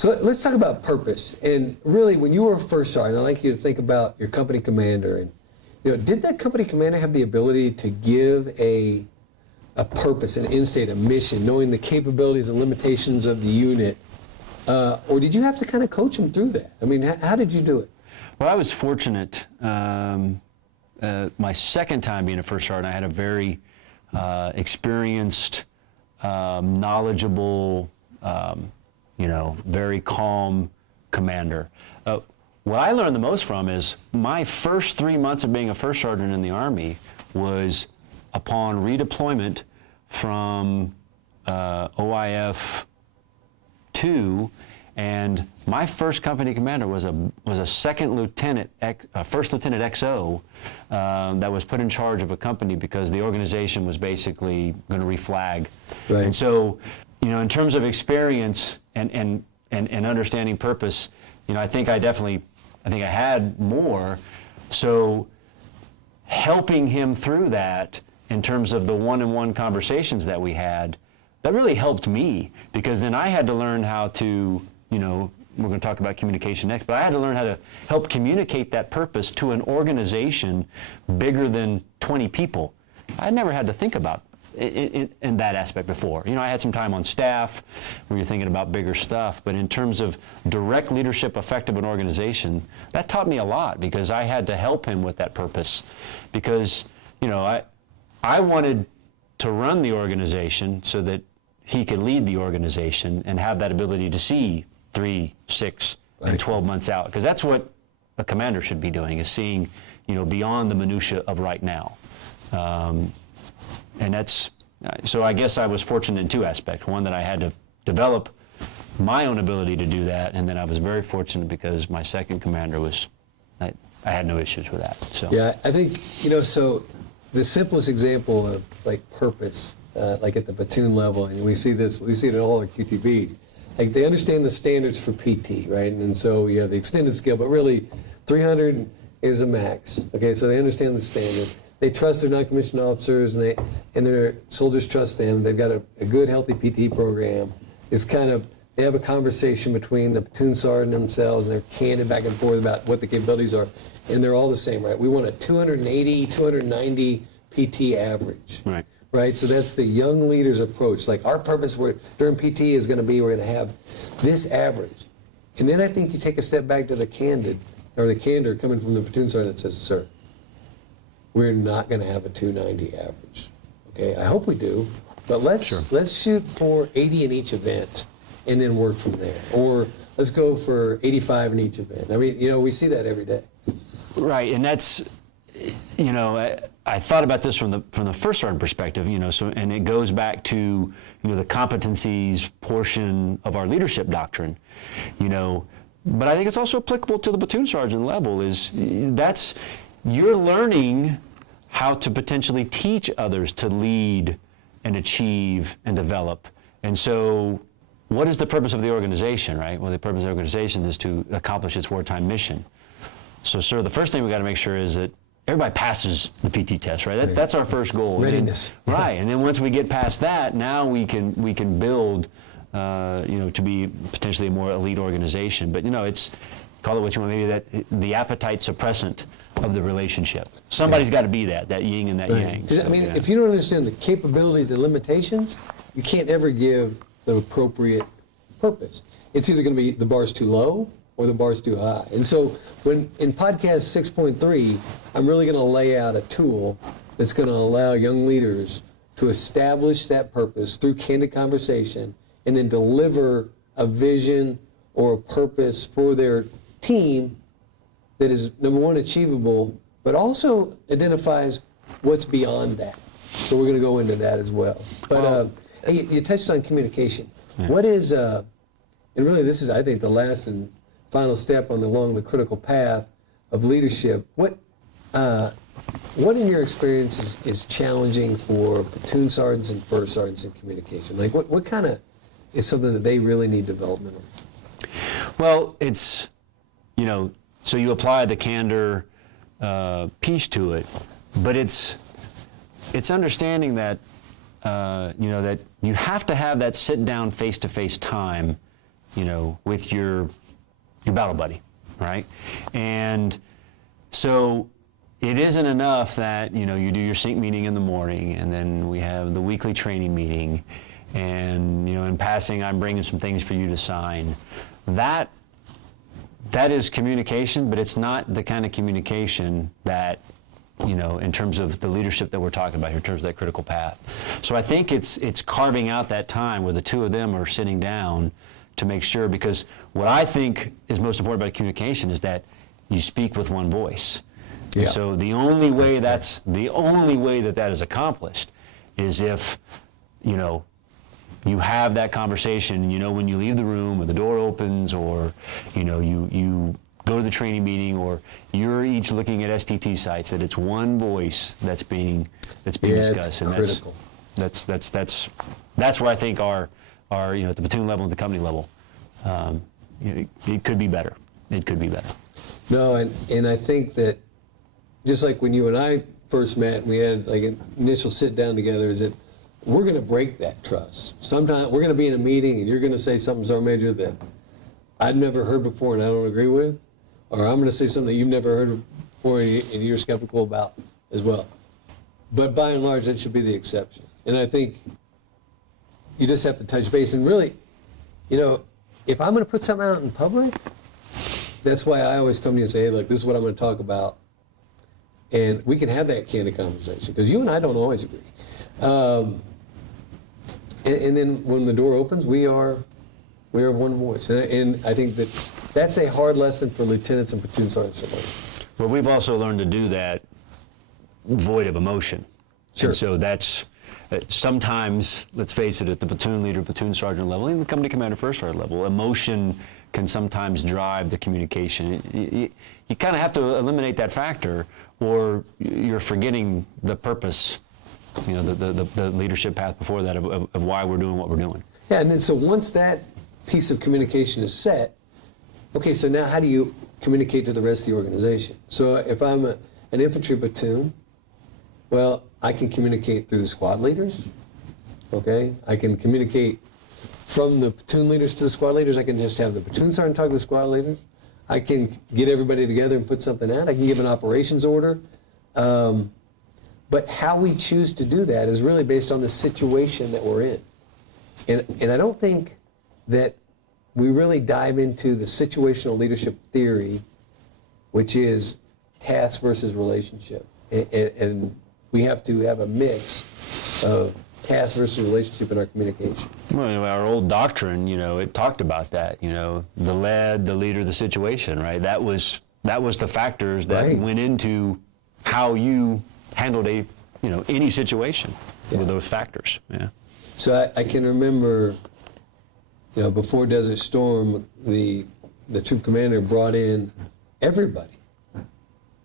So let's talk about purpose. And really, when you were a first sergeant, I'd like you to think about your company commander. And did that company commander have the ability to give a purpose, an end state, a mission, knowing the capabilities and limitations of the unit? Or did you have to kind of coach them through that? I mean, how did you do it? Well, I was fortunate. My second time being a first sergeant, I had a very experienced, knowledgeable, very calm commander. What I learned the most from is my first 3 months of being a first sergeant in the Army was upon redeployment from OIF 2, and my first company commander was a second lieutenant, first lieutenant XO, that was put in charge of a company because the organization was basically going to reflag. Right. And so, in terms of experience and understanding purpose, I think I had more. So helping him through that in terms of the one-on-one conversations that we had, that really helped me, because then I had to learn how to, we're going to talk about communication next, but I had to learn how to help communicate that purpose to an organization bigger than 20 people. I never had to think about in that aspect before. I had some time on staff where you're thinking about bigger stuff, but in terms of direct leadership effect of an organization, that taught me a lot, because I had to help him with that purpose, because, I wanted to run the organization so that he could lead the organization and have that ability to see 3, 6, and 12 months out, because that's what a commander should be doing, is seeing, beyond the minutia of right now. And so I guess I was fortunate in two aspects. One, that I had to develop my own ability to do that, and then I was very fortunate because my second commander I had no issues with that. So yeah, I think, so the simplest example of like purpose, like at the platoon level, and we see it in all our QTVs, like they understand the standards for PT, right? And so you have the extended scale, but really 300 is a max. Okay, so they understand the standard. They trust their non-commissioned officers, and their soldiers trust them. They've got a good, healthy PT program. They have a conversation between the platoon sergeant themselves, and they're candid back and forth about what the capabilities are, and they're all the same, right? We want a 280, 290 PT average. Right. Right, so that's the young leader's approach. Like our purpose during PT is going to be, we're going to have this average. And then I think you take a step back to the candor coming from the platoon sergeant that says, sir, we're not going to have a 290 average. Okay, I hope we do, but let's shoot for 80 in each event and then work from there. Or let's go for 85 in each event. I mean, we see that every day. Right, and that's, I thought about this from the first sergeant perspective, and it goes back to, the competencies portion of our leadership doctrine, but I think it's also applicable to the platoon sergeant level. You're learning how to potentially teach others to lead and achieve and develop. And so what is the purpose of the organization, right? Well, the purpose of the organization is to accomplish its wartime mission. So, sir, the first thing we got to make sure is that everybody passes the PT test, right? That's our first goal. Readiness. Right, and then once we get past that, now we can build, to be potentially a more elite organization. But it's, call it what you want, maybe the appetite suppressant of the relationship. Somebody's got to be that yin and that yang. So, if you don't understand the capabilities and limitations, you can't ever give the appropriate purpose. It's either going to be the bar's too low or the bar's too high. And so when in podcast 6.3, I'm really going to lay out a tool that's going to allow young leaders to establish that purpose through candid conversation and then deliver a vision or a purpose for their team that is, number one, achievable, but also identifies what's beyond that. So we're going to go into that as well. But hey, you touched on communication. Yeah. What is, and really this is, I think, the last and final step along the critical path of leadership. What in your experience is challenging for platoon sergeants and first sergeants in communication? Like what kind of is something that they really need development on? Well, it's, so you apply the candor piece to it, but it's understanding that, that you have to have that sit-down face-to-face time with your battle buddy, right? And so it isn't enough that, you do your sync meeting in the morning, and then we have the weekly training meeting, and, in passing, I'm bringing some things for you to sign. That is communication, but it's not the kind of communication that, in terms of the leadership that we're talking about here, in terms of that critical path. So I think it's carving out that time where the two of them are sitting down to make sure, because what I think is most important about communication is that you speak with one voice. Yeah. So the only way that is accomplished is if, you have that conversation, when you leave the room or the door opens, or, you go to the training meeting, or you're each looking at STT sites, that it's one voice that's being discussed. It's critical. That's where I think our at the platoon level and the company level, it could be better. It could be better. No, and I think that just like when you and I first met, and we had like an initial sit down together, is that we're going to break that trust. Sometimes we're going to be in a meeting and you're going to say something so major that I've never heard before and I don't agree with, or I'm going to say something that you've never heard before and you're skeptical about as well. But by and large, that should be the exception. And I think you just have to touch base. And really, if I'm going to put something out in public, that's why I always come to you and say, hey, look, this is what I'm going to talk about. And we can have that candid conversation, because you and I don't always agree. And then when the door opens, we are of one voice. And I think that's a hard lesson for lieutenants and platoon sergeants to learn. Well, we've also learned to do that void of emotion. Sure. And so that's sometimes, let's face it, at the platoon leader, platoon sergeant level, even the company commander, first sergeant level, emotion can sometimes drive the communication. You kind of have to eliminate that factor, or you're forgetting the purpose, the leadership path before that of why we're doing what we're doing. Yeah, and then so once that piece of communication is set, okay, so now how do you communicate to the rest of the organization? So if I'm an infantry platoon, well, I can communicate through the squad leaders, okay? I can communicate from the platoon leaders to the squad leaders. I can just have the platoon sergeant talk to the squad leaders. I can get everybody together and put something out. I can give an operations order. But how we choose to do that is really based on the situation that we're in. And I don't think that we really dive into the situational leadership theory, which is task versus relationship. And we have to have a mix of task versus relationship in our communication. Well, our old doctrine, it talked about that, the lead, the leader, the situation, right? That was the factors that went into how you handled any situation with those factors. Yeah. So I can remember, before Desert Storm, the troop commander brought in everybody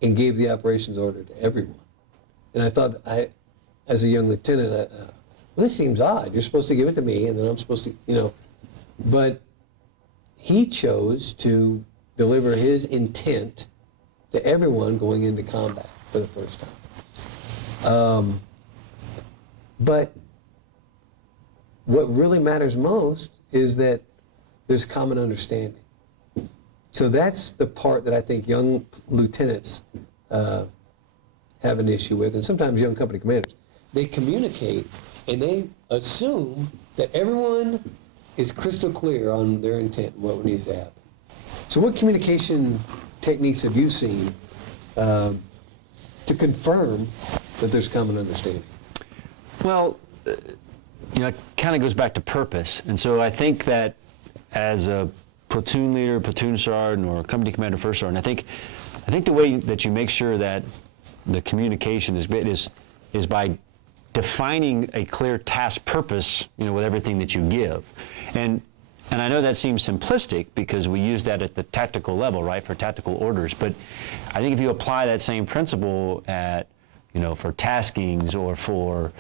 and gave the operations order to everyone. And I thought, as a young lieutenant, well, this seems odd. You're supposed to give it to me, and then I'm supposed to, But he chose to deliver his intent to everyone going into combat for the first time. But what really matters most is that there's common understanding. So that's the part that I think young lieutenants have an issue with, and sometimes young company commanders. They communicate and they assume that everyone is crystal clear on their intent and what needs to happen. So what communication techniques have you seen to confirm that there's common understanding? Well, it kind of goes back to purpose. And so I think that as a platoon leader, platoon sergeant, or company commander, first sergeant, I think the way that you make sure that the communication is by defining a clear task purpose, with everything that you give. And I know that seems simplistic because we use that at the tactical level, right, for tactical orders. But I think if you apply that same principle at, for taskings, or for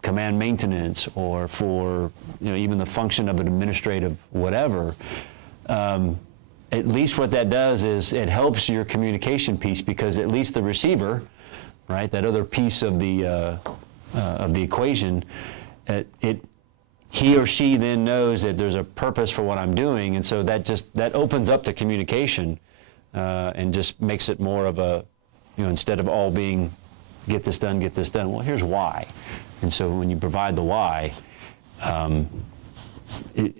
command maintenance, or for, even the function of an administrative whatever, at least what that does is it helps your communication piece, because at least the receiver, right, that other piece of the equation, it he or she then knows that there's a purpose for what I'm doing, and so that opens up the communication and just makes it more of a, instead of all being get this done, well, here's why. And so when you provide the why,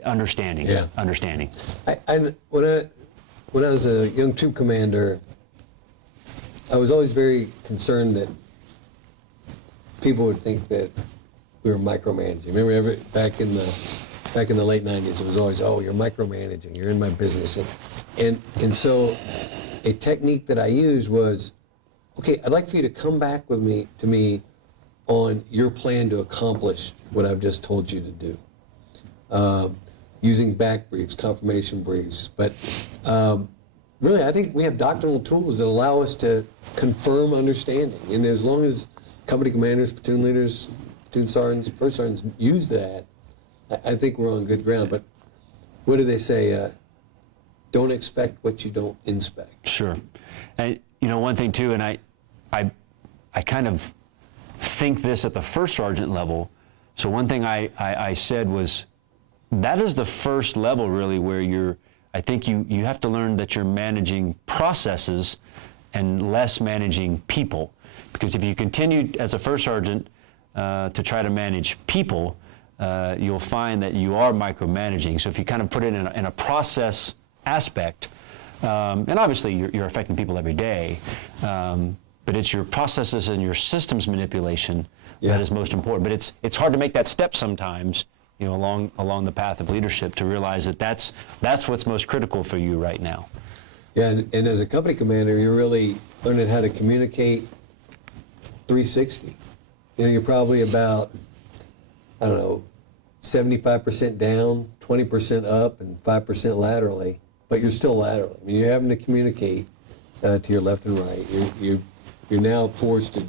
understanding. When I was a young troop commander, I was always very concerned that people would think that we were micromanaging. Remember, back in the late 90s, it was always, oh, you're micromanaging, you're in my business. And so a technique that I used was, okay, I'd like for you to come back to me on your plan to accomplish what I've just told you to do. Using back briefs, confirmation briefs. But really, I think we have doctrinal tools that allow us to confirm understanding. And as long as company commanders, platoon leaders, platoon sergeants, first sergeants use that, I think we're on good ground. But what do they say? Don't expect what you don't inspect. Sure. And one thing too, and I kind of think this at the first sergeant level. So one thing I said was, that is the first level really where I think you have to learn that you're managing processes and less managing people. Because if you continue as a first sergeant to try to manage people, you'll find that you are micromanaging. So if you kind of put it in a process aspect, and obviously you're affecting people every day, but it's your processes and your systems manipulation that is most important. But it's hard to make that step sometimes, along the path of leadership, to realize that that's what's most critical for you right now. Yeah, and as a company commander, you're really learning how to communicate 360. You're probably about, 75% down, 20% up, and 5% laterally, but you're still lateral. I mean, you're having to communicate to your left and right. You're now forced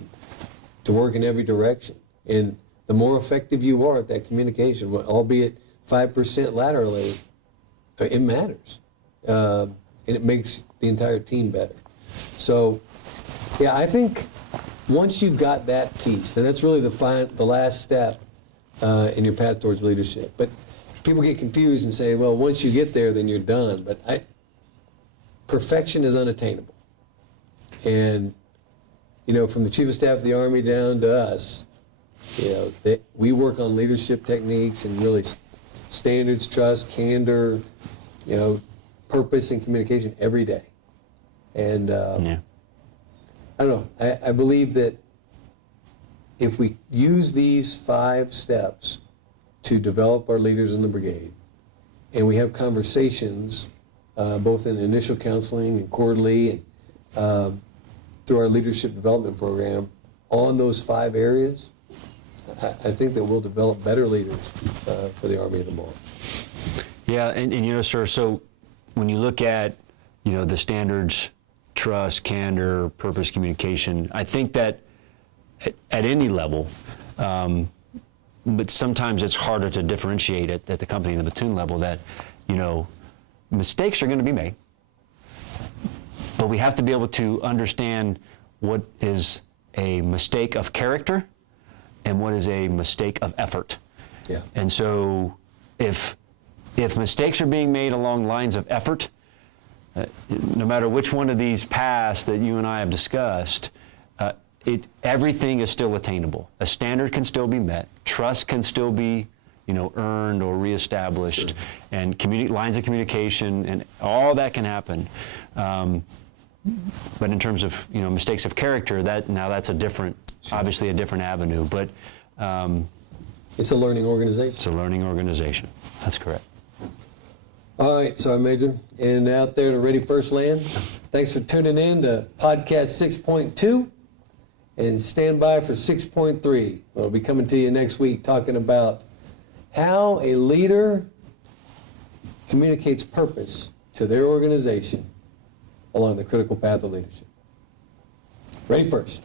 to work in every direction. And the more effective you are at that communication, albeit 5% laterally, it matters. And it makes the entire team better. So, yeah, I think once you've got that piece, then that's really the last step in your path towards leadership. But people get confused and say, well, once you get there, then you're done. But perfection is unattainable. And, from the Chief of Staff of the Army down to us, we work on leadership techniques and really standards, trust, candor, purpose and communication every day. And I don't know, I believe that if we use these 5 steps to develop our leaders in the brigade, and we have conversations both in initial counseling and quarterly and through our leadership development program on those 5 areas, I think that we'll develop better leaders for the Army of tomorrow. Yeah, and sir, so when you look at, the standards, trust, candor, purpose, communication, I think that at any level, but sometimes it's harder to differentiate at the company and the platoon level that, mistakes are going to be made. But we have to be able to understand what is a mistake of character and what is a mistake of effort. Yeah. And so if mistakes are being made along lines of effort, no matter which one of these paths that you and I have discussed, everything is still attainable. A standard can still be met. Trust can still be, earned or reestablished, sure. And lines of communication and all that can happen. But in terms of mistakes of character, that's a different, sure. Obviously a different avenue. But it's a learning organization. It's a learning organization. That's correct. All right, Sergeant Major, and out there to Ready First Land, thanks for tuning in to Podcast 6.2, and stand by for 6.3. We'll be coming to you next week talking about how a leader communicates purpose to their organization along the critical path of leadership. Ready First.